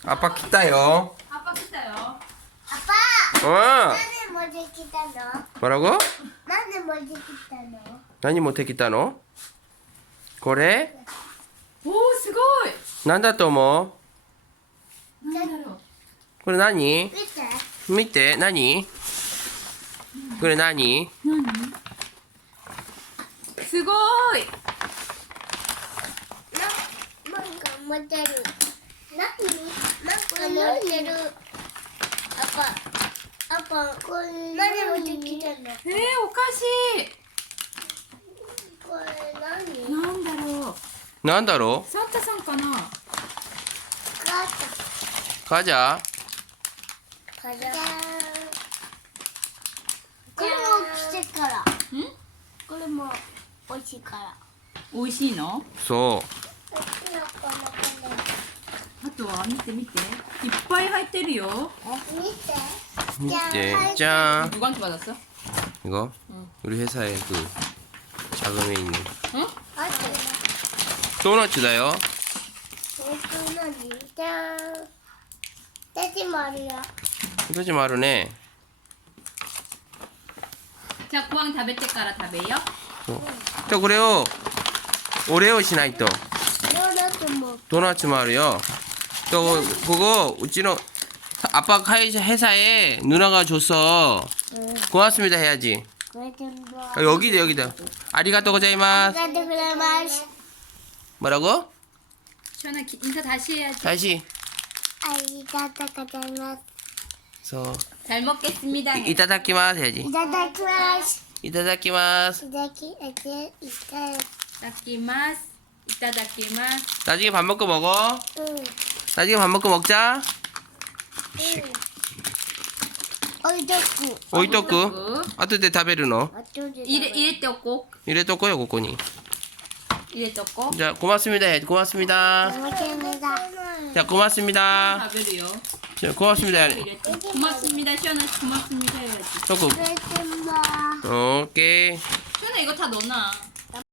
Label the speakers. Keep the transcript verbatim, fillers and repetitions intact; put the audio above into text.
Speaker 1: 아빠 기다요.
Speaker 2: 아빠 기다요.
Speaker 3: 아빠!
Speaker 1: 어.
Speaker 3: 나는 뭐지 기다려?
Speaker 1: 뭐라고?
Speaker 3: 나는 뭐지 기다려?
Speaker 1: 何持ってきたの？これ？
Speaker 2: おー、すごい。
Speaker 1: なんだと思う？
Speaker 2: なんだろう。
Speaker 1: これ何？
Speaker 3: 見て。
Speaker 1: 見て、何？これ何？
Speaker 2: 何？すごい。
Speaker 3: な、なんか持ってる。何？なんか持ってる。アッパ、アッパ、これ何持ってきたの？
Speaker 2: えー、おかし
Speaker 3: これ何？
Speaker 2: い。なんだろう。
Speaker 1: なんだろ
Speaker 2: サンタさんかな。
Speaker 3: ガ
Speaker 1: う？カジャ？
Speaker 3: チャ。じゃーん。これも来てから。
Speaker 2: ん？
Speaker 3: これも美味しいから。
Speaker 2: 美味しいの？
Speaker 1: そ
Speaker 3: なかなかね。
Speaker 2: あとは見て見て。いっぱい入ってるよ。
Speaker 3: 見て。
Speaker 1: う。見て。
Speaker 3: はい
Speaker 1: じゃーん.
Speaker 2: 누구한테 받았어?
Speaker 1: 이거?
Speaker 2: 응.
Speaker 1: 우리 회사에 그 자금에 있는
Speaker 2: 응?
Speaker 3: あとね。
Speaker 1: 도넛이다요.
Speaker 3: えっと何？じゃーん。私もあるよ。
Speaker 1: 이거지 마루네.
Speaker 2: 자, 고왕 食べてから食べよ.
Speaker 1: 또 그래요. 오레오 시나이토.
Speaker 3: ドーナツも。
Speaker 1: 도넛 마루요. 또 그거 우찌노 아빠 카이 회사에 누나가 줬어.
Speaker 3: うん。
Speaker 1: 고맙습니다 해야지.
Speaker 3: これ全部。
Speaker 1: 아, 여기다 여기다. 아리가또
Speaker 3: あ
Speaker 1: 고자이마스.
Speaker 3: りがとうございます。
Speaker 1: 뭐라고?
Speaker 2: 시원아, 기- 인사 다시 해야지.
Speaker 1: 다시.
Speaker 3: ありがとうございます。
Speaker 1: 서
Speaker 2: 잘 먹겠습니다.
Speaker 1: 이- 이타다키마스 해야지.
Speaker 3: いただきます。
Speaker 1: 이타다키마스.
Speaker 3: いただき、え、で、いた。
Speaker 2: 이따다키마스. 이따다키마스.
Speaker 1: 나중에 밥 먹고 먹어.
Speaker 3: うん。
Speaker 1: 나중에 밥 먹고 먹자.
Speaker 3: おいどく。
Speaker 1: 오이토쿠. 아토데 타베르노.
Speaker 3: あとで。
Speaker 2: 이래, 이래떡고.
Speaker 1: 이래토코요 고코니.
Speaker 2: 이래떡고.
Speaker 1: 자 고맙습니다 해야지. 고맙습니다.
Speaker 3: 감사합니다.
Speaker 1: 자 고맙습니다.
Speaker 2: 가베르요.
Speaker 1: 자 고맙습니다.
Speaker 2: 이래떡. 고맙습니다. 시원아, 고맙습니다 해야지.
Speaker 1: 토쿠.
Speaker 3: 그랬습니다.
Speaker 1: 오케이.
Speaker 2: 시원아, 이거 다 넣어놔.